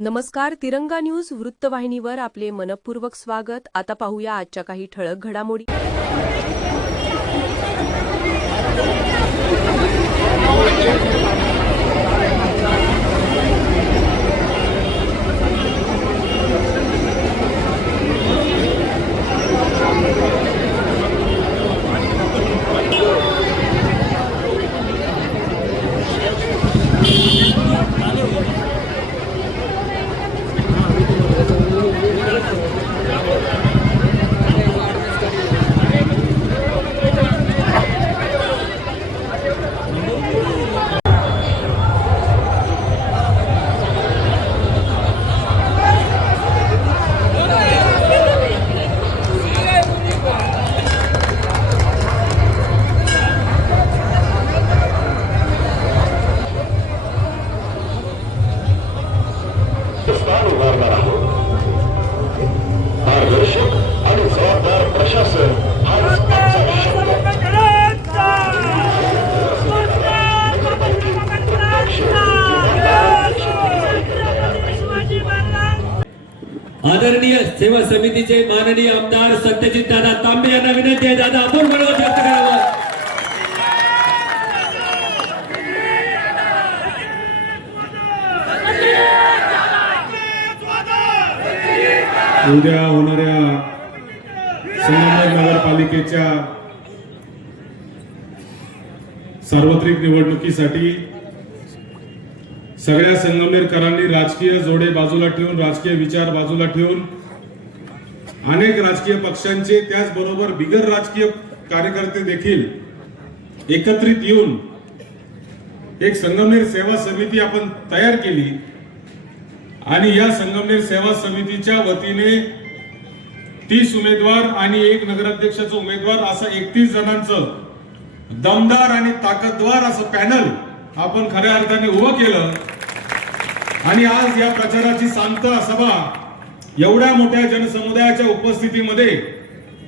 नमस्कार. तिरंगा न्यूज वृत्तवाहिनीवर आपले मनपूर्वक स्वागत. आता पाहूया आजच्या काही ठळक घडामोडी. उभारणार आहोत. पारदर्शक आणि जबाबदार प्रशासन हा आदरणीय सेवा समितीचे माननीय आमदार सत्यजित दादा तांबे यांना विनंती आहे. दादा आपण बरोबर व्यक्त करावं. उद्या होणाऱ्या संगमनेर नगरपालिकेच्या सार्वत्रिक निवडणुकीसाठी सगळ्या संगमनेरकरांनी राजकीय जोडे बाजूला ठेवून, राजकीय विचार बाजूला ठेवून, अनेक राजकीय पक्षांचे त्याचबरोबर बिगर राजकीय कार्यकर्ते देखील एकत्रित येऊन एक संगमनेर सेवा समिती आपण तयार केली आणि या संगमनेर सेवा समितीच्या वतीने 30 उमेदवार आणि 1 नगराध्यक्षाचा उमेदवार असं 31 जणांचं दमदार आणि ताकदवार असं पॅनल आपण खऱ्या अर्थाने उभं केलं. आणि आज या प्रचाराची सांगता सभा एवढ्या मोठ्या जनसमुदायाच्या उपस्थितीमध्ये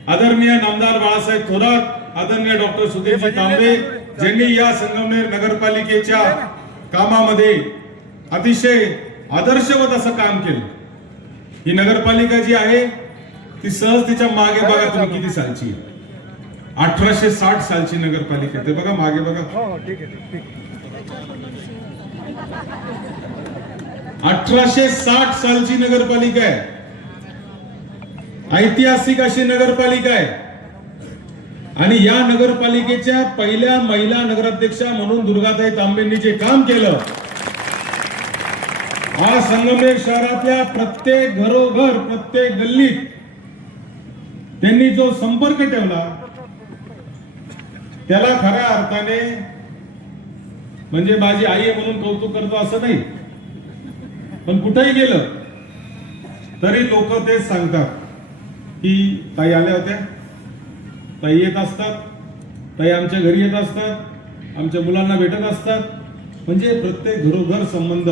आदरणीय नामदार बाळासाहेब थोरात, आदरणीय डॉक्टर सुधीरजी तांबे ज्यांनी या संगमनेर नगरपालिकेच्या कामामध्ये अतिशय आदर्शवत असं काम केलं. ही नगरपालिका जी आहे ती सहज तिच्या मागे बघा तुम्ही किती सालची, 1860 सालची नगरपालिका. ते बघा मागे बघा, 1860 सालची नगरपालिका आहे. ऐतिहासिक अशी नगरपालिका आहे. आणि या नगरपालिकेच्या पहिल्या महिला नगराध्यक्षा म्हणून दुर्गाताई तांबेंनी जे काम केलं, आज संगमनेर शहरातल्या प्रत्येक घरोघर, प्रत्येक गल्लीत त्यांनी जो संपर्क ठेवला त्याला खऱ्या अर्थाने म्हणजे माझी आई आहे म्हणून कौतुक करतो असं नाही, पण कुठेही गेलं तरी लोक तेच सांगतात की ताई आल्या होत्या, ताई येत असतात, ताई आमच्या घरी येत असतात, आमच्या मुलांना भेटत असतात. म्हणजे प्रत्येक घरोघर संबंध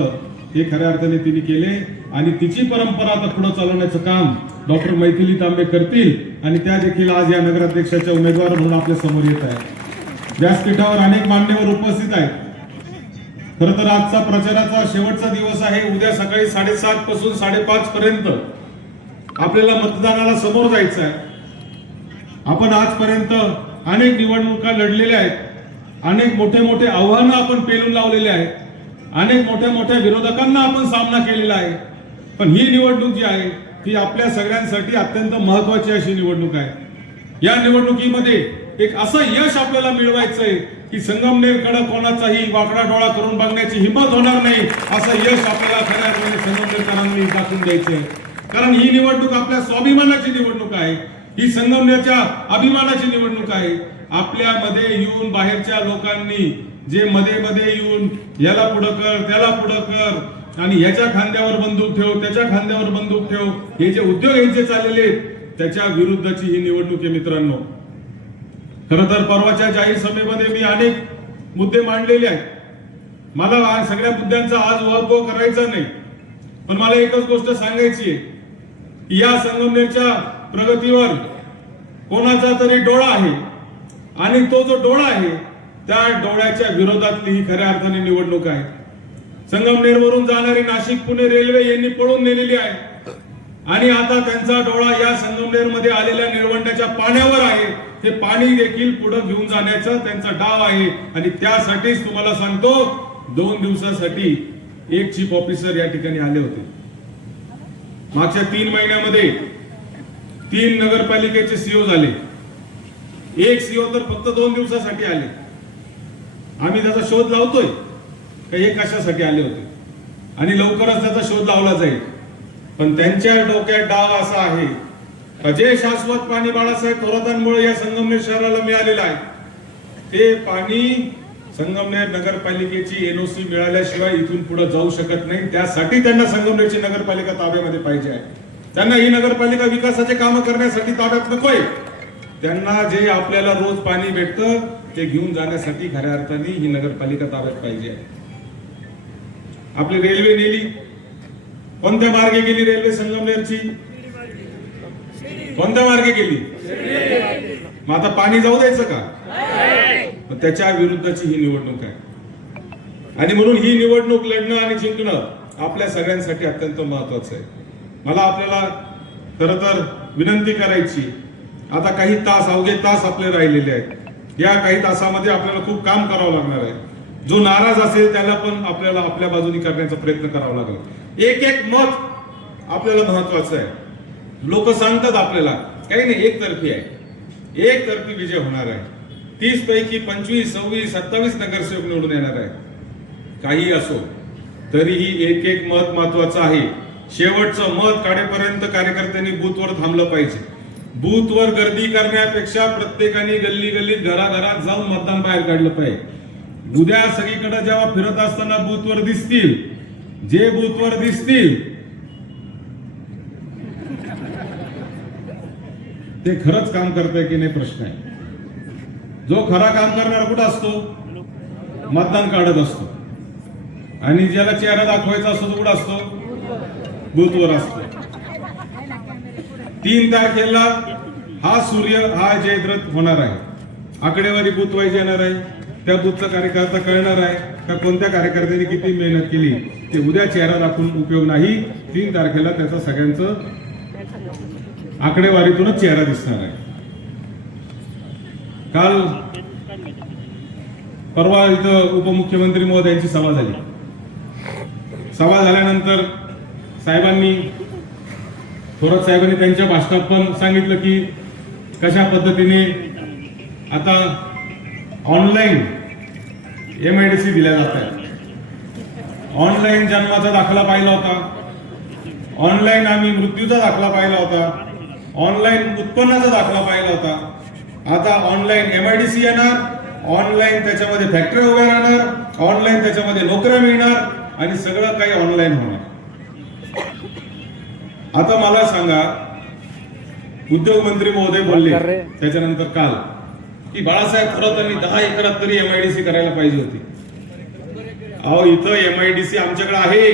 हे खऱ्या अर्थाने तिने केले. आणि तिची परंपरा आता पुढे चालवण्याचं काम डॉक्टर मैथिली तांबे करतील. आणि त्या देखील आज या नगराध्यक्षाच्या उमेदवार म्हणून आपल्या समोर येत आहेत. व्यासपीठावर अनेक मान्यवर उपस्थित आहेत. खर तर आजचा प्रचाराचा शेवटचा दिवस आहे. उद्या सकाळी 7:30 पासून 5:30 पर्यंत आपल्याला मतदानाला समोर जायचं आहे. आपण आजपर्यंत अनेक निवडणुका लढलेल्या आहेत, अनेक मोठे मोठे आव्हानं आपण पेलून लावलेले आहेत, अनेक मोठ्या मोठ्या विरोधकांना आपण सामना केलेला आहे. पण ही निवडणूक जी आहे ती आपल्या सगळ्यांसाठी अत्यंत महत्वाची अशी निवडणूक आहे. या निवडणुकीमध्ये एक असं यश आपल्याला मिळवायचं आहे की संगमनेरकडे कोणाचाही वाकडा डोळा करून बघण्याची हिंमत होणार नाही. असं यश आपल्याला खऱ्या अर्थाने संगमनेरकरांनी दाखवून द्यायचंय. कारण ही निवडणूक आपल्या स्वाभिमानाची निवडणूक आहे. ही संगमनेरच्या अभिमानाची निवडणूक आहे. आपल्यामध्ये येऊन बाहेरच्या लोकांनी जे मध्ये मध्ये येऊन याला पुढं कर, त्याला पुढं कर आणि याच्या खांद्यावर बंदूक ठेव, त्याच्या खांद्यावर बंदूक ठेव, हे जे उद्योग यांचे चाललेले त्याच्या विरुद्धची ही निवडणूक आहे मित्रांनो. खरं तर परवाच्या जाहीर सभेमध्ये मी अनेक मुद्दे मांडलेले आहेत. मला सगळ्या मुद्द्यांचा आज उहापोह करायचा नाही, पण मला एकच गोष्ट सांगायची आहे की या संगमनेरच्या प्रगतीवर कोणाचा तरी डोळा आहे आणि तो जो डोळा आहे त्या डोळ्याच्या विरोधातली ही खऱ्या अर्थाने निवडणूक आहे. संगमनेरवरून जाणारी नाशिक पुणे रेल्वे यांनी पळून नेलेली आहे आणि आता त्यांचा डोळा या संगमनेरमध्ये आलेल्या निळवंड्याच्या पाण्यावर आहे. ते पाणी देखील पुढे घेऊन जाण्याचा त्यांचा डाव आहे आणि त्यासाठीच तुम्हाला सांगतो 2 दिवसासाठी एक चीफ ऑफिसर या ठिकाणी आले होते. मागच्या 3 महिन्यामध्ये 3 नगरपालिकेचे सीओ झाले. एक सीओ तर फक्त 2 दिवसासाठी आले. आम्ही त्याचा शोध लावतोय का हे कशासाठी आले होते आणि लवकरच त्याचा शोध लावला जाईल. पण त्यांच्या डोक्यात डाव असा आहे का जे शाश्वत पाणी बाळासाहेब थोरातांमुळे या संगमनेर शहराला मिळालेलं आहे ते पाणी संगमनेर नगरपालिकेची एनओसी मिळाल्याशिवाय इथून पुढे जाऊ शकत नाही. त्यासाठी त्यांना संगमनेरची नगरपालिका ताब्यामध्ये पाहिजे आहे. त्यांना ही नगरपालिका विकासाचे काम करण्यासाठी ताब्यात नकोय. त्यांना जे आपल्याला रोज पाणी भेटतं ते घेऊन जाण्यासाठी खऱ्या अर्थाने ही नगरपालिका ताब्यात पाहिजे आहे. आपली रेल्वे नेली, कोणत्या मार्गे गेली रेल्वे संगमनेरची? कोणत्या मार्गे गेली? मग आता पाणी जाऊ द्यायचं का? मग त्याच्या विरुद्धची ही निवडणूक आहे आणि म्हणून ही निवडणूक लढणं आणि जिंकणं आपल्या सगळ्यांसाठी अत्यंत महत्वाचं आहे. मला आपल्याला खरं तर विनंती करायची, आता काही तास, अवघे तास आपले राहिलेले आहेत. या काही तासामध्ये आपल्याला खूप काम करावं लागणार आहे. जो नाराज असेल त्याला पण आपल्याला आपल्या बाजूनी करण्याचा प्रयत्न करावा लागेल. एक एक मत आपल्याला महत्वाचं आहे. लोक सांगतात आपल्याला काही नाही, एकतर्फी आहे, एकतर्फी विजय होणार आहे. 30 पैकी 25, 26, 27 नगरसेवक निवडून येणार आहे. काही असो तरीही एक एक मत महत्वाचं आहे. शेवटचं मत काढेपर्यंत कार्यकर्त्यांनी बूथवर थांबलं पाहिजे. बूथवर गर्दी करण्यापेक्षा प्रत्येकाने गल्ली गल्लीत घराघरात जाऊन मतदान बाहेर काढलं पाहिजे. उद्या सगळीकडे जेव्हा फिरत असताना बूथवर दिसतील, जे बूथवर दिसतील ते खरंच काम करतंय की नाही प्रश्न आहे. जो खरा काम करणारा कुठं असतो? मतदान काढत असतो. आणि ज्याला चेहरा दाखवायचा असतो तो कुठं असतो? बूथवर असतो. 3 तारखेला हा सूर्य हा जयद्रथ होणार आहे. आकडेवारी बूथ वाईज येणार आहे. त्या बूथचा कार्यकर्ता कळणार आहे का कोणत्या कार्यकर्त्यांनी किती मेहनत केली. ते उद्या चेहरा दाखवून उपयोग नाही. 3 तारखेला त्याचा सगळ्यांचं आकडेवारीतूनच चेहरा दिसणार आहे. काल परवा इथं उपमुख्यमंत्री महोदयांची सभा झाली. सभा झाल्यानंतर साहेबांनी, थोरात साहेबांनी त्यांच्या भाषणात पण सांगितलं की कशा पद्धतीने आता ऑनलाईन MIDC दिल्या जात आहे. ऑनलाईन जन्माचा दाखला पाहिला होता, ऑनलाईन आम्ही मृत्यूचा दाखला पाहिला होता, ऑनलाईन उत्पन्नाचा दाखला पाहिला होता. आता ऑनलाईन MIDC येणार, ऑनलाईन त्याच्यामध्ये फॅक्टरी उभ्या राहणार, ऑनलाईन त्याच्यामध्ये नोकऱ्या मिळणार आणि सगळं काही ऑनलाईन होणार. आता मला सांगा, उद्योग मंत्री महोदय बोलले त्याच्यानंतर काल की बाळासाहेब थोरातांनी 10 एकरात तरी MIDC करायला पाहिजे होती. अहो इथं MIDC आमच्याकडे आहे.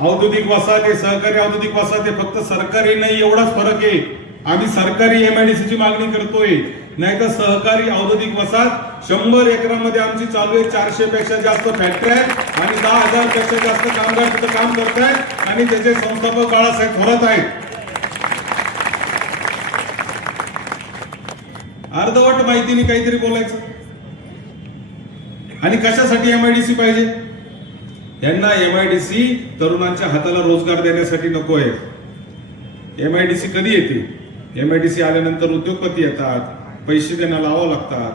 औद्योगिक वसाहत आहे, सहकारी औद्योगिक वसाहत आहे. फक्त सरकारी नाही एवढाच फरक आहे. आम्ही सरकारी MIDC ची मागणी करतोय, नाही तर सहकारी औद्योगिक वसाहत 100 एकरामध्ये आमची चालू आहे. 400 पेक्षा जास्त फॅक्टरी आहेत आणि 10,000 पेक्षा जास्त कामगार तिथं काम करतायत आणि त्याचे संस्थापक बाळासाहेब थोरात आहेत. अर्धवट माहितीने काहीतरी बोलायचं. आणि कशासाठी MIDC पाहिजे? यांना MIDC तरुणांच्या हाताला रोजगार देण्यासाठी नको आहे. MIDC कधी येते? MIDC आल्यानंतर उद्योगपती येतात, पैसे त्यांना लावावं लागतात.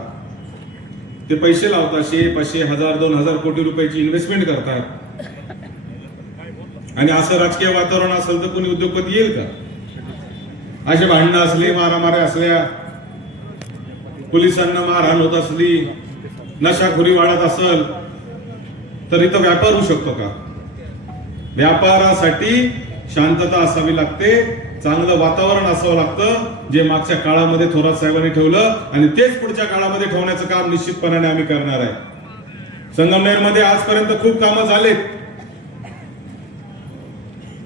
ते पैसे लावतात, 100, 500, 1000, 2000 कोटी रुपयाची इन्व्हेस्टमेंट करतात. आणि असं राजकीय वातावरण असेल तर कोणी उद्योगपती येईल का? असे भांडणं असले, मारामाऱ्या असल्या, पोलिसांना मारहाण होत असली, नशाखोरी वाढत असेल तर इथं व्यापार होऊ शकतो का? व्यापारासाठी शांतता असावी लागते, चांगलं वातावरण असावं लागतं, जे मागच्या काळामध्ये थोरात साहेबांनी ठेवलं आणि तेच पुढच्या काळामध्ये ठेवण्याचं काम निश्चितपणाने आम्ही करणार आहे. संगमनेरमध्ये आजपर्यंत खूप कामं झालेत,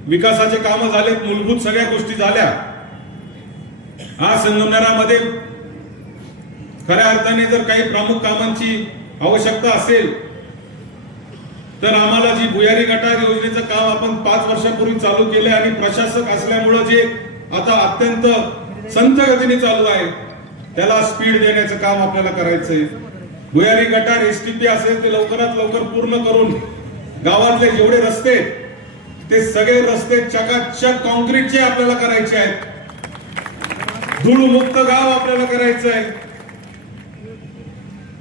विकासाचे कामं झालेत, मूलभूत सगळ्या गोष्टी झाल्या. आज संगमनेरामध्ये खऱ्या अर्थाने जर काही प्रमुख कामांची आवश्यकता असेल तर आम्हाला जी भुयारी गटार योजनेचं काम आपण 5 वर्षापूर्वी चालू केले आणि प्रशासक असल्यामुळं जे आता अत्यंत संथ गतीने चालू आहे त्याला स्पीड देण्याचं काम आपल्याला करायचंय. भुयारी गटार एसटीपी असेल ते लवकरात लवकर पूर्ण करून गावातले जेवढे रस्ते ते सगळे रस्ते चकाचक कॉन्क्रीटचे आपल्याला करायचे आहेत. धूळमुक्त गाव आपल्याला करायचं आहे.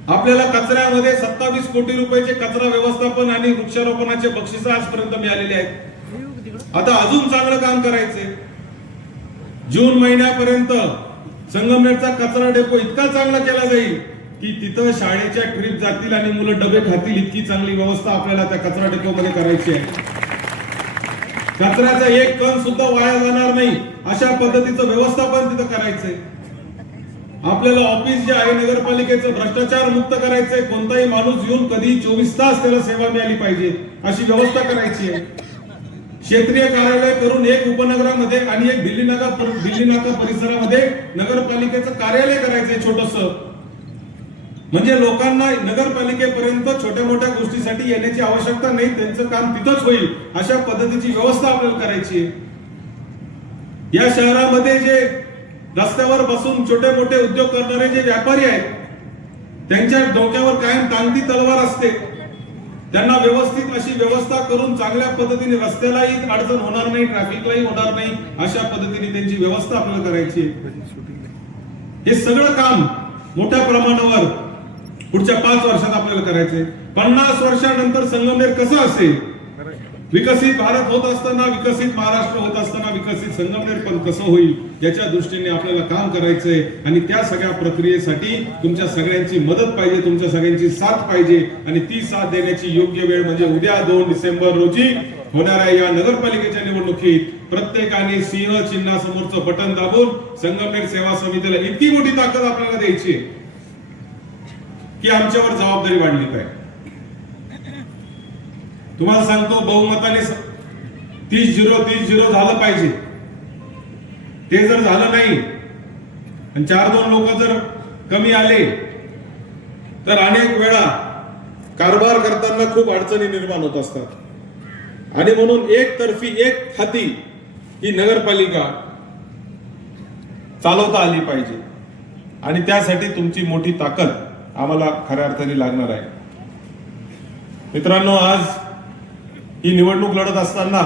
आपल्याला कचऱ्यामध्ये 27 कोटी रुपयाचे कचरा व्यवस्थापन आणि वृक्षारोपणाचे बक्षीस आजपर्यंत मिळालेले आहेत. आता अजून चांगलं काम करायचंय. जून महिन्यापर्यंत संगमनेरचा कचरा डेपो इतका चांगला केला जाईल की तिथं शाळेच्या ट्रिप जातील आणि मुलं डबे खातील इतकी चांगली व्यवस्था आपल्याला त्या कचरा डेपो मध्ये करायची आहे. कचऱ्याचा एक कण सुद्धा वाया जाणार नाही अशा पद्धतीचं व्यवस्थापन तिथं करायचंय. आपल्याला ऑफिस जे आहे नगरपालिकेचं भ्रष्टाचार मुक्त करायचंय. कोणताही माणूस येऊन कधी 24 तास त्याला सेवा मिळाली पाहिजे अशी व्यवस्था करायची आहे. क्षेत्रीय कार्यालय करून एक उपनगरामध्ये आणि एक दिल्ली नाका परिसरामध्ये नगरपालिकेचं कार्यालय करायचंय छोटस. म्हणजे लोकांना नगरपालिकेपर्यंत छोट्या मोठ्या गोष्टीसाठी येण्याची आवश्यकता नाही, त्यांचं काम तिथंच होईल अशा पद्धतीची व्यवस्था आपल्याला करायची आहे. या शहरामध्ये जे रस्त्यावर बसून छोटे मोठे उद्योग करणारे जे व्यापारी आहेत त्यांच्या डोक्यावर कायम तांगती तलवार असते. त्यांना व्यवस्थित अशी व्यवस्था करून चांगल्या पद्धतीने रस्त्यालाही अडचण होणार नाही, ट्रॅफिकलाही होणार नाही अशा पद्धतीने त्यांची व्यवस्था आपल्याला करायची आहे. हे सगळं काम मोठ्या प्रमाणावर पुढच्या 5 वर्षात आपल्याला करायचंय. 50 वर्षानंतर संगमनेर कसं असेल, विकसित भारत होत असताना, विकसित महाराष्ट्र होत असताना विकसित संगमनेर पण कसं होईल याच्या दृष्टीने आपल्याला काम करायचंय. आणि त्या सगळ्या प्रक्रियेसाठी तुमच्या सगळ्यांची मदत पाहिजे, तुमच्या सगळ्यांची साथ पाहिजे. आणि ती साथ देण्याची योग्य वेळ म्हणजे उद्या 2 डिसेंबर रोजी होणाऱ्या या नगरपालिकेच्या निवडणुकीत प्रत्येकाने सिंह चिन्हासमोरचं बटन दाबून संगमनेर सेवा समितीला इतकी मोठी ताकद आपल्याला द्यायची की आमच्यावर जबाबदारी वाढली पाहिजे. तुम्हाला सांगतो बहुमताने 30-0 झालं पाहिजे. ते जर झालं नाही आणि 4-2 लोक जर कमी आले तर अनेक वेळा कारभार करताना खूप अडचणी निर्माण होत असतात. आणि म्हणून एकतर्फी एक हाती ही नगरपालिका चालवता आली पाहिजे. आणि त्यासाठी तुमची मोठी ताकद आम्हाला खऱ्या अर्थाने लागणार आहे. मित्रांनो, आज ही निवडणूक लढत असताना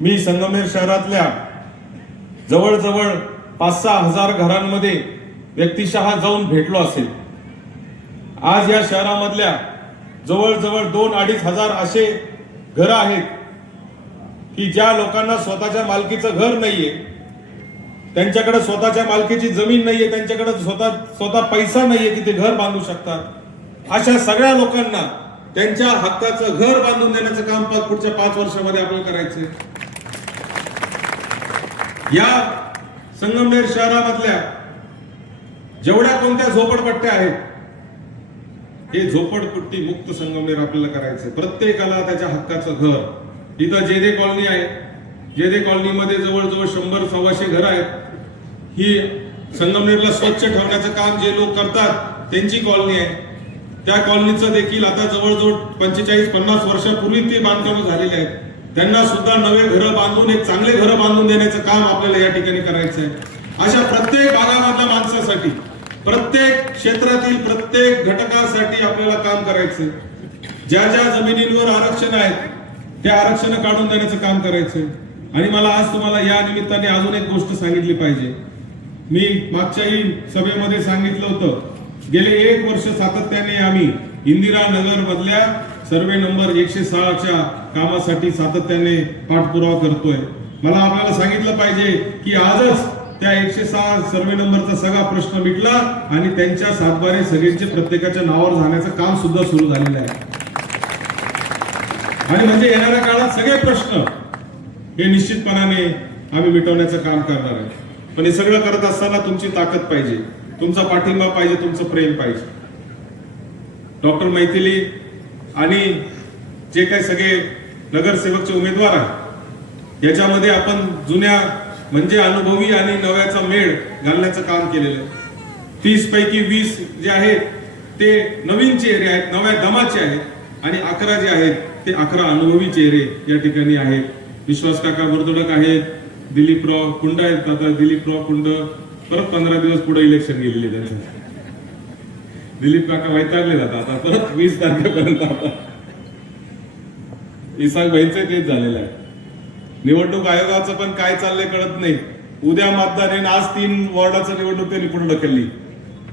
मी संगमनेर शहरातल्या जवळजवळ 5-6 हजार घरांमध्ये व्यक्तिशः जाऊन भेटलो असेल. आज या शहरामधल्या जवळजवळ 2-2.5 हजार असे घरं आहेत की ज्या लोकांना स्वतःच्या मालकीचं घर नाहीये, त्यांच्याकडे स्वतःच्या मालकीची जमीन नाहीये, त्यांच्याकडे स्वतः पैसा नाहीये की ते घर बांधू शकतात. अशा सगळ्या लोकांना त्यांच्या हक्काचं घर बांधून देण्याचं काम पुढच्या 5 वर्षामध्ये आपल्याला करायचंय. या संगमनेर शहरामधल्या जेवढ्या कोणत्या झोपडपट्ट्या आहेत हे झोपडपट्टी मुक्त संगमनेर आपल्याला करायचंय. प्रत्येकाला त्याच्या हक्काचं घर. इथं जेदे कॉलनी आहे. जेदे कॉलनीमध्ये जवळजवळ 100-125 घरं आहेत. ही संगमनेरला स्वच्छ ठेवण्याचं काम जे लोक करतात त्यांची कॉलनी आहे. त्या कॉलनीचं देखील आता जवळजवळ 45-50 वर्षापूर्वी ते बांधकाम झालेले आहेत. त्यांना सुद्धा नवे घरं बांधून एक चांगले घरं बांधून देण्याचं काम आपल्याला या ठिकाणी करायचं आहे. अशा प्रत्येक भागामधल्या माणसासाठी, प्रत्येक क्षेत्रातील प्रत्येक घटकासाठी आपल्याला काम करायचंय. ज्या ज्या जमिनींवर आरक्षण आहेत त्या आरक्षण काढून देण्याचं काम करायचंय. आणि मला आज तुम्हाला या निमित्ताने अजून एक गोष्ट सांगितली पाहिजे. मी मागच्याही सभेमध्ये सांगितलं होतं, गेले 1 वर्ष सातत्याने आम्ही इंदिरा नगर मधल्या सर्वे नंबर 106च्या कामासाठी सातत्याने पाठपुरावा करतोय. मला आपल्याला सांगितलं पाहिजे की आजच त्या 106 सर्वे नंबरचा सगळा प्रश्न मिटला आणि त्यांच्या सातबारे सगळ्यांचे प्रत्येकाच्या नावावर जाण्याचं काम सुद्धा सुरू झालेलं आहे. आणि म्हणजे येणाऱ्या काळात सगळे प्रश्न हे निश्चितपणाने आम्ही मिटवण्याचं काम करणार आहे. पण हे सगळं करत असताना तुमची ताकद पाहिजे, तुमचा पाठिंबा पाहिजे, तुमचं प्रेम पाहिजे. डॉक्टर मैथिली आणि जे काही सगळे नगरसेवकचे उमेदवार आहेत याच्यामध्ये आपण जुन्या म्हणजे अनुभवी आणि नव्याचा मेळ घालण्याचं काम केलेलं आहे. 30 पैकी 20 जे आहेत ते नवीन चेहरे आहेत, नव्या दमाचे आहेत. आणि 11 जे आहेत ते 11 अनुभवी चेहरे या ठिकाणी आहेत. विश्वास काका वर्तडक आहेत, दिलीपराव कुंड आहेत. आता दिलीपराव कुंड परत 15 दिवस पुढे इलेक्शन गेलेले त्यांचं. दिलीप काका वैतागले जातात आता परत 20 तारखेपर्यंत. आता इसाक भाईंचं तेच झालेलं आहे. निवडणूक आयोगाचं पण काय चाललंय कळत नाही. उद्या मतदान आहे, आज 3 वॉर्डाचं निवडणूक त्यांनी पुढे ढकलली.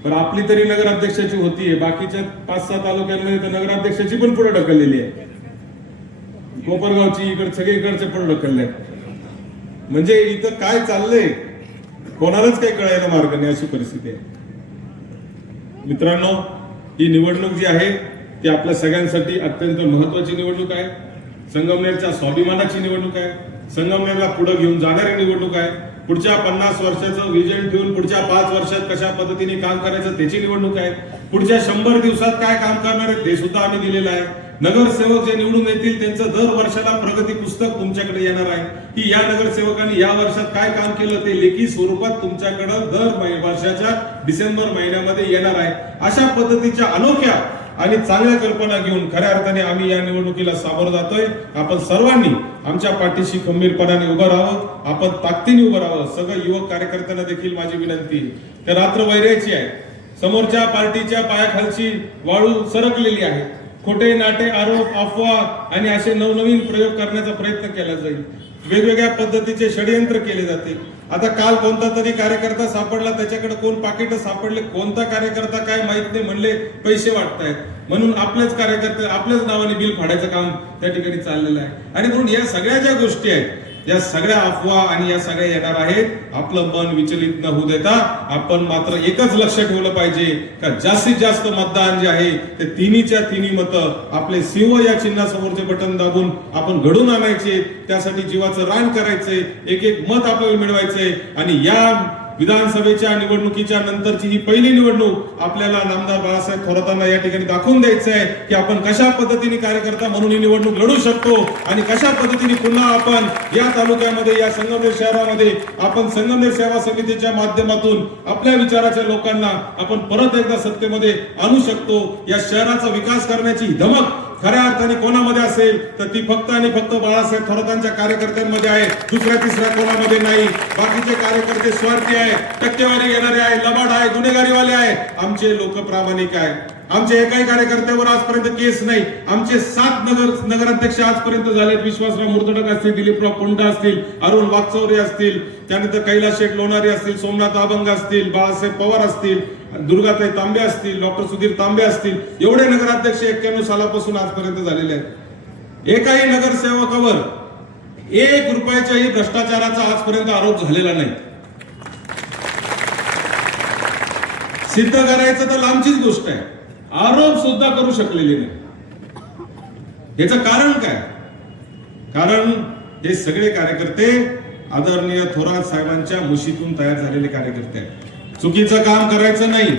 पण आपली तरी नगराध्यक्षाची होतीये, बाकीच्या 5-6 तालुक्यांमध्ये तर नगराध्यक्षाची पण पुढे ढकललेली आहे. कोपरगावची इकडे सगळीकडचे पुढे ढकलले. म्हणजे इथं काय चाललंय कोणालाच काही कळायला मार्ग नाही, अशी परिस्थिती आहे. मित्रांनो, ही निवडणूक जी आहे ती आपल्या सगळ्यांसाठी अत्यंत महत्वाची निवडणूक आहे. संगमनेरच्या स्वाभिमानाची निवडणूक आहे. संगमनेरला पुढे घेऊन जाणारी निवडणूक आहे. पुढच्या 50 वर्षाचं विजन ठेवून पुढच्या 5 वर्षात कशा पद्धतीने काम करायचं त्याची निवडणूक आहे. पुढच्या 100 दिवसात काय काम करणार आहे ते सुद्धा आम्ही दिलेलं आहे. नगरसेवक जे निवडून येतील त्यांचं दर वर्षाला प्रगती पुस्तक तुमच्याकडे येणार आहे की या नगरसेवकांनी या वर्षात काय काम केलं ते लेखी स्वरूपात तुमच्याकडे दर वर्षाच्या डिसेंबर महिन्यामध्ये येणार आहे. अशा पद्धतीच्या अनोख्या आणि चांगल्या कल्पना घेऊन खऱ्या अर्थाने आम्ही या निवडणुकीला सामोरं जातोय. आपण सर्वांनी आमच्या पाठीशी खंबीरपणाने उभं राहावं, आपण ताकदीने उभं राहावं. सगळं युवक कार्यकर्त्यांना देखील माझी विनंती, तर रात्र वैरायची आहे. समोरच्या पार्टीच्या पायाखालची वाळू सरकलेली आहे. खोटे नाटे आरोप अफवा आणि असे नवनवीन प्रयोग करण्याचा प्रयत्न केला जाईल. वेगवेगळ्या पद्धतीचे षडयंत्र केले जाते. आता काल कोणता तरी कार्यकर्ता सापडला, त्याच्याकडे कोण पाकिट सापडले, कोणता कार्यकर्ता काय माहित नाही, म्हणले पैसे वाटतायत म्हणून आपलेच कार्यकर्ते आपल्याच नावाने बिल फाडायचं काम त्या ठिकाणी चाललेलं आहे. आणि म्हणून या सगळ्या ज्या गोष्टी आहेत, या सगळ्या अफवा आणि या सगळ्या येणार आहेत. आपलं मन विचलित न होऊ देता आपण मात्र एकच लक्ष ठेवलं पाहिजे का जास्तीत जास्त मतदान जे आहे ते तिन्हीच्या तिन्ही मतं आपले सिंह या चिन्हासमोरचे बटन दाबून आपण घडून आणायचे. त्यासाठी जीवाचं रान करायचंय, एक एक मत आपल्याला मिळवायचंय. आणि या विधानसभेच्या निवडणुकीच्या नंतरची ही पहिली निवडणूक आपल्याला नामदार बाळासाहेब थोरातांना या ठिकाणी दाखवून द्यायचं आहे की आपण कशा पद्धतीने कार्यकर्ता म्हणून ही निवडणूक लढू शकतो आणि कशा पद्धतीने पुन्हा आपण या तालुक्यामध्ये या संगमनेर शहरामध्ये आपण संगमनेर सेवा समितीच्या माध्यमातून आपल्या विचाराच्या लोकांना आपण परत एकदा सत्तेमध्ये आणू शकतो. या शहराचा विकास करण्याची धमक खऱ्या अर्थाने कोणामध्ये असेल तर ती फक्त आणि फक्त बाळासाहेब थोरातांच्या कार्यकर्त्यांमध्ये आहे, दुसऱ्या तिसऱ्या कोणामध्ये नाही. बाकीचे कार्यकर्ते स्वार्थी आहे, टक्केवारी घेणारे आहे, लबाड आहे, गुन्हेगारीवाले आहे. आमचे लोक प्रामाणिक आहे. आमचे एकाही कार्यकर्त्यावर आजपर्यंत केस नाही. आमचे 7 नगराध्यक्ष आजपर्यंत झालेत. विश्वासराव मुर्तडक असतील, दिलीपराव कुंड असतील, अरुण वागचौरे असतील, त्यानंतर कैलास शेठ लोणारे असतील, सोमनाथ अभंग असतील, बाळासाहेब पवार असतील, दुर्गाताई तांबे असतील, डॉक्टर सुधीर तांबे असतील. एवढे नगराध्यक्ष 91 सालापासून आजपर्यंत झालेले आहेत. एकाही नगरसेवकावर 1 रुपयाच्याही भ्रष्टाचाराचा आजपर्यंत आरोप झालेला नाही. सिद्ध करायचं तर लांबचीच गोष्ट आहे, आरोप सुद्धा करू शकलेले नाही. याचं कारण काय? कारण हे सगळे कार्यकर्ते आदरणीय थोरात साहेबांच्या मुशीतून तयार झालेले कार्यकर्ते आहेत. चुकीचं काम करायचं नाही.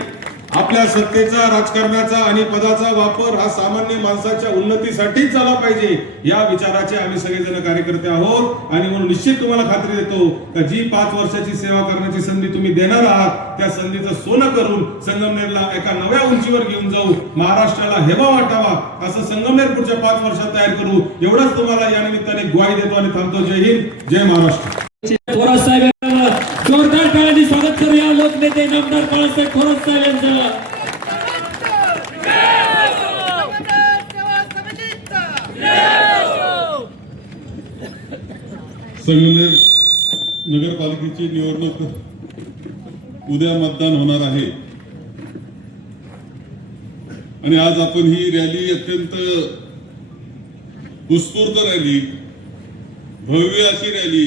आपल्या सत्तेचा, राजकारणाचा आणि पदाचा वापर हा सामान्य माणसाच्या उन्नतीसाठी झाला पाहिजे, या विचाराचे आम्ही सगळेजण कार्यकर्ते आहोत. आणि म्हणून निश्चित तुम्हाला खात्री देतो की जी 5 वर्षाची सेवा करण्याची संधी तुम्ही देणार आहात त्या संधीचं सोनं करून संगमनेरला एका नव्या उंचीवर घेऊन जाऊ, महाराष्ट्राला हेवा वाटावा असं संगमनेर पुढच्या 5 वर्षात तयार करू. एवढंच तुम्हाला या निमित्ताने ग्वाही देतो आणि थांबतो. जय हिंद, जय महाराष्ट्र. थोरात साहेब यांना जोरदार टाळ्यांनी स्वागत करूया. लोकनेते नामदार बाळासाहेब थोरात साहेब यांचं. संगमनेर नगरपालिकेची निवडणूक उद्या मतदान होणार आहे आणि आज आपण ही रॅली अत्यंत उत्स्फूर्त रॅली, भव्य अशी रॅली,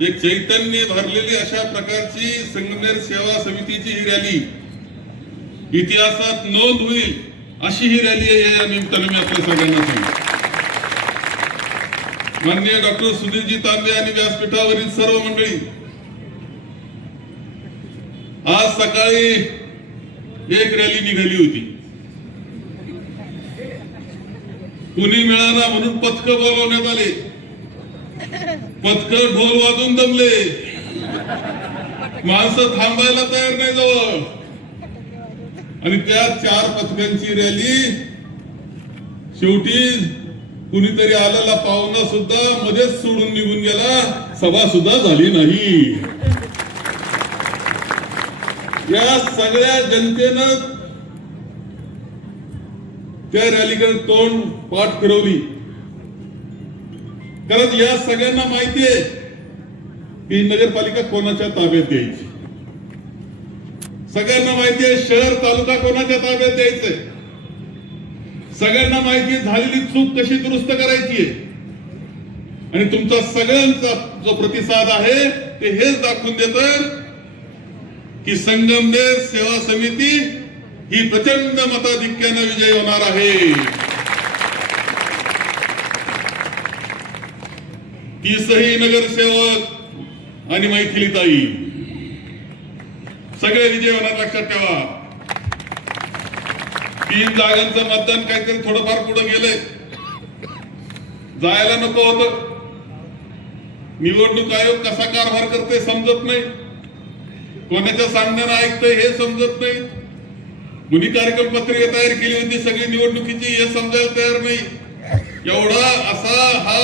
एक चैतन्य भरलेली अशा प्रकारची संगमनेर सेवा समितीची ही रॅली इतिहासात नोंद होईल अशी ही रॅली आहे. या निमित्ताने मी आपल्या सगळ्यांना सांगतो. माननीय डॉक्टर सुधीरजी तांबे आणि व्यासपीठावरील सर्व मंडळी, आज सकाळी एक रॅली निघाली होती. कुणी मिळाला म्हणून पथक बोलवण्यात आले. पथक ढोल वाजून दमले, माणसं थांबायला तयार नाही जवळ. आणि त्या 4 पथकांची रॅली शेवटी कुणीतरी आलेला पाहुणा सुद्धा मध्येच सोडून निघून गेला, सभा सुद्धा झाली नाही. या सगळ्या जनतेनं त्या रॅलीकडे तोंड पाठ फिरवली. कारण या सगळ्यांना माहिती आहे की नगरपालिका कोणाच्या ताब्यात द्यायची. सगळ्यांना माहिती आहे शहर तालुका कोणाच्या ताब्यात द्यायचंय. सगळ्यांना माहिती आहे झालेली चूक कशी दुरुस्त करायची आहे. आणि तुमचा सगळ्यांचा जो प्रतिसाद आहे ते हेच दाखवून देतं की संगमनेर सेवा समिती ही प्रचंड मताधिक्याने विजयी होणार आहे. तीसही नगरसेवक आणि मैथिलीताई सगळे विजय होणार, लक्षात ठेवा. 3 जागांचं मतदान काहीतरी थोडंफार पुढे गेलंय, जायला नको होतं. निवडणूक आयोग कसा कारभार करतोय समजत नाही, कोणाच्या सांगण्यानं ऐकतंय हे समजत नाही. कुणी कार्यक्रम पत्रिका तयार केली होती सगळी निवडणुकीची हे समजायला तयार नाही. एवढा असा हा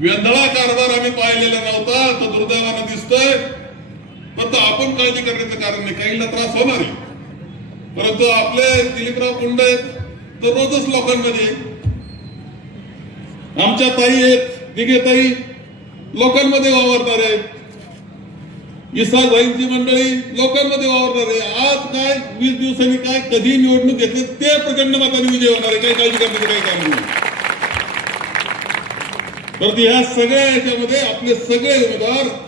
वेंधळा कारभार आम्ही पाहिलेला नव्हता. तो दुर्दैवानं दिसतोय. परंतु आपण काळजी करण्याचं कारण नाही, काहींना त्रास होणार आहे. परंतु आपले दिलीपराव कुंड आहेत तो रोजच लोकांमध्ये, आमच्या ताई आहेत दिघे ताई लोकांमध्ये वावरणार आहेत, इसाक भाईंची मंडळी लोकांमध्ये वावरणार आहे. आज काय 20 दिवसांनी काय कधी निवडणूक घेतली ते प्रचंड मताने विजय होणार आहे. काही काळजी करण्याचं काही काम नाही. परंतु या सगळ्या याच्यामध्ये आपले सगळे उमेदवार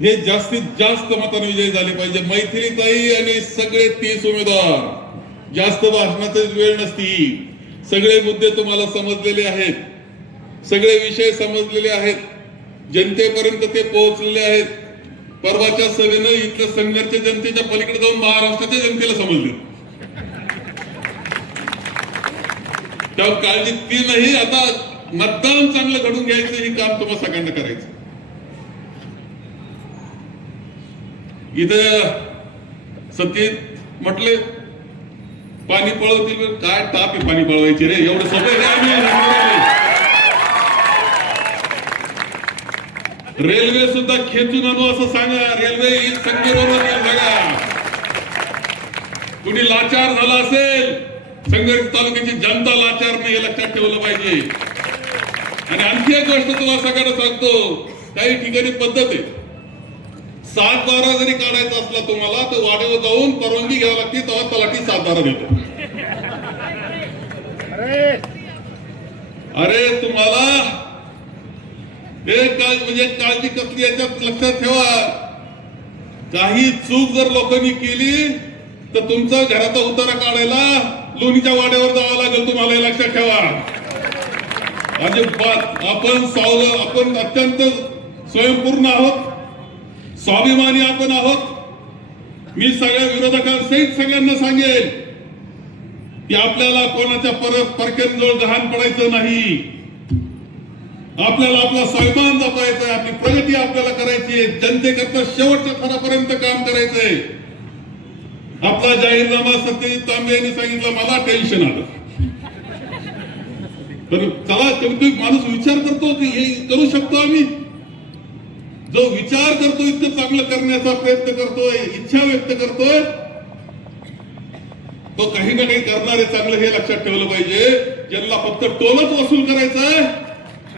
हे जास्तीत जास्त मताने विजयी झाले पाहिजे. मैथिलीताई आणि सगळे 30 उमेदवार, जास्त भाषणाची वेळ नसती. सगळे मुद्दे तुम्हाला समजलेले आहेत, सगळे विषय समजलेले आहेत, जनतेपर्यंत ते पोहोचलेले आहेत. परवाच्या सभेनं इथल्या संघर्ष जनतेच्या पलीकडे जाऊन महाराष्ट्राच्या जनतेला समजले. त्यावर काळजी ती नाही. आता मतदान चांगलं घडून घ्यायचं हे काम तुम्हाला सगळ्यांना करायचं. इथं सत्तेत म्हटले पाणी पळवतील, काय ताप आहे पाणी पळवायची रे, एवढं सगळं. रेल्वे सुद्धा खेचून आणू असं सांगा. रेल्वे ही संख्येबरोबर सांगा. कुणी लाचार झाला असेल, संघर्ष तालुक्याची जनता लाचार नाही हे लक्षात ठेवलं पाहिजे. आणि आणखी एक गोष्ट तुम्हाला सगळ्यांना सांगतो, काही ठिकाणी पद्धत आहे, 7-12 जरी काढायचा असला तुम्हाला तर वाड्यावर जाऊन परवानगी घ्यावी लागते, तेव्हा तलाठी 7-12 देतो. अरे तुम्हाला एक म्हणजे काळजी कसली याच्यात लक्षात ठेवा. काही चूक जर लोकांनी केली तर तुमचा घराचा उतारा काढायला लोणीच्या वाड्यावर जावं लागेल तुम्हाला, हे लक्षात ठेवा. अजिबात आपण अत्यंत स्वयंपूर्ण आहोत, स्वाभिमानी आपण आहोत. मी सगळ्या विरोधकांसहित सगळ्यांना सांगेल की आपल्याला कोणाच्या परक्यांजवळ गहाण पडायचं नाही. आपल्याला आपला स्वाभिमान जपायचा आहे, आपली प्रगती आपल्याला करायची आहे, जनतेकरता शेवटच्या थरापर्यंत काम करायचंय. आपला जाहीरनामा सत्यजित तांबे यांनी सांगितलं, मला टेन्शन आलं. तर चला कधी माणूस विचार करतो की हे करू शकतो आम्ही. जो विचार करतो, इतकं चांगलं करण्याचा प्रयत्न करतोय, इच्छा व्यक्त करतोय, तो काही ना काही करणार आहे चांगलं हे लक्षात ठेवलं पाहिजे. ज्यांना फक्त टोलच वसूल करायचा आहे,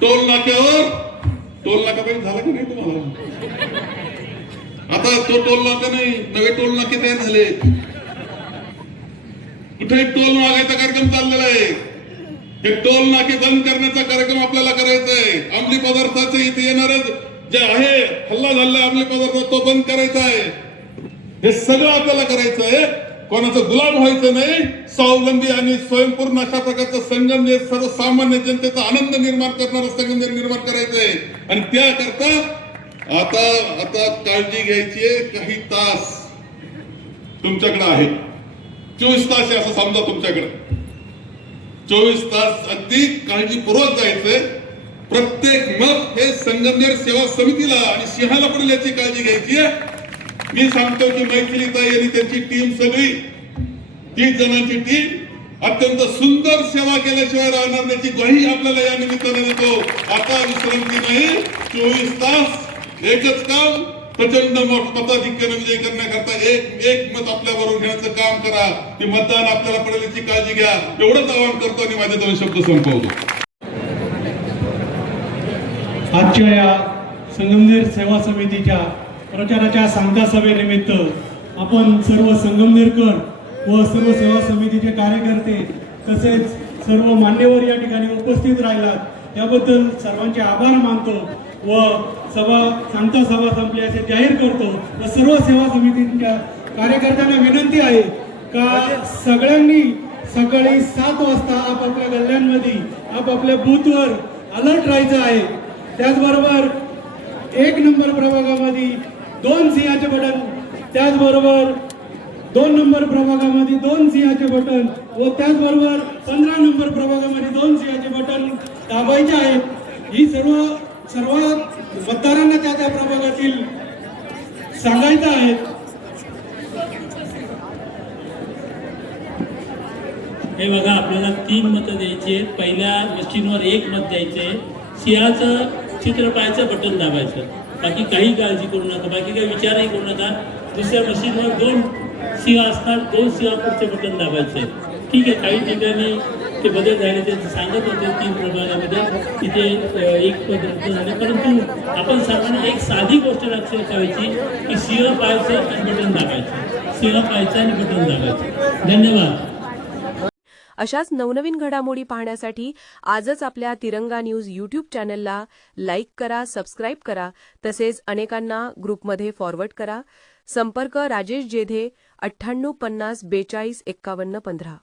टोल नाक्यावर, टोल नाका काही झाला की नाही तुम्हाला? आता तो टोल नाका नाही, नवे टोल नाके तयार झाले. कुठे टोल मागायचा कार्यक्रम चाललेला आहे. हे टोल नाके बंद करण्याचा कार्यक्रम आपल्याला करायचा आहे. अंमली पदार्थाचे इथे येणारच जे आहे हल्ला झालेला अंमली पदार्थ तो बंद करायचा आहे. हे सगळं आपल्याला करायचं आहे. कोणाचं गुलाम व्हायचं नाही. स्वावलंबी आणि स्वयंपूर्ण अशा प्रकारचं संगमनेर, सर्वसामान्य जनतेचा आनंद निर्माण करणारं संगमनेर निर्माण करायचंय. आणि त्याकरता आता काळजी घ्यायची आहे. काही तास तुमच्याकडे आहे, 24 तास आहे असं समजा. तुमच्याकडे 24 तास अगदी काळजीपूर्वक जायचंय. प्रत्येक मत हे संगमनेर सेवा समितीला आणि सिंहाला पडेल याची काळजी घ्यायची आहे. मी सांगतो की मैथिलीताई आणि त्यांची टीम सगळी 30 जणांची टीम अत्यंत सुंदर सेवा केल्याशिवाय राहणार नाही ग्वाही आपल्याला या निमित्तानं देतो. आता विश्रांती नाही, 24 तास एकच काम, प्रचंड मताधिक्याने विजय करण्याकरता एक मत आपल्या बरोबर घेण्याचं काम करा. ते मतदान आपल्याला पडेल याची काळजी घ्या, एवढंच आवाहन करतो आणि माझे 2 शब्द संपवतो. आजच्या या संगमनेर सेवा समितीच्या प्रचाराच्या सांगता सभेनिमित्त आपण सर्व संगमनेरकर व सर्व सेवा समितीचे कार्यकर्ते तसेच सर्व मान्यवर या ठिकाणी उपस्थित राहिलात त्याबद्दल सर्वांचे आभार मानतो व सांगता सभा संपली असे जाहीर करतो. व सर्व सेवा समितीच्या कार्यकर्त्यांना विनंती आहे का सगळ्यांनी सकाळी 7 वाजता आपापल्या गल्ल्यांमध्ये आपापल्या बूथवर अलर्ट राहायचं आहे. त्याचबरोबर 1 नंबर प्रभागामध्ये 2 सिंहाचे बटन, त्याचबरोबर 2 नंबर प्रभागामध्ये 2 सिंहाचे बटन व त्याचबरोबर 15 नंबर प्रभागामध्ये 2 सिंहाचे बटन दाबायचे आहेत. ही सर्व मतदारांना त्या त्या प्रभागातील सांगायचं आहे. हे बघा, आपल्याला 3 मतं द्यायची आहेत. पहिल्या मशीनवर 1 मत द्यायचे. सिंहाचं चित्र पाहायचं, बटन दाबायचं. बाकी काही काळजी करू नका, बाकी काही विचारही करू नका. दुसऱ्या मशीनवर 2 सिंह असणार, 2 सिंहापुरचे बटन दाबायचे. ठीक आहे, काही ठिकाणी ते बदल झाले ते सांगत होते 3 प्रभागामध्ये तिथे 1 पद झाले. परंतु आपण सर्वांनी एक साधी गोष्ट लक्षात ठेवायची की सिंह पाहायचं आणि बटन दाबायचं, सिंह पाहायचं आणि बटन दाबायचं. धन्यवाद. अशाच नवनवीन घडामोडी पाहण्यासाठी आजच आपल्या तिरंगा न्यूज यूट्यूब चॅनलला लाईक करा, सबस्क्राईब करा, तसेच अनेकांना ग्रुपमध्ये फॉरवर्ड करा. संपर्क राजेश जेधे 98 50 42 51 15.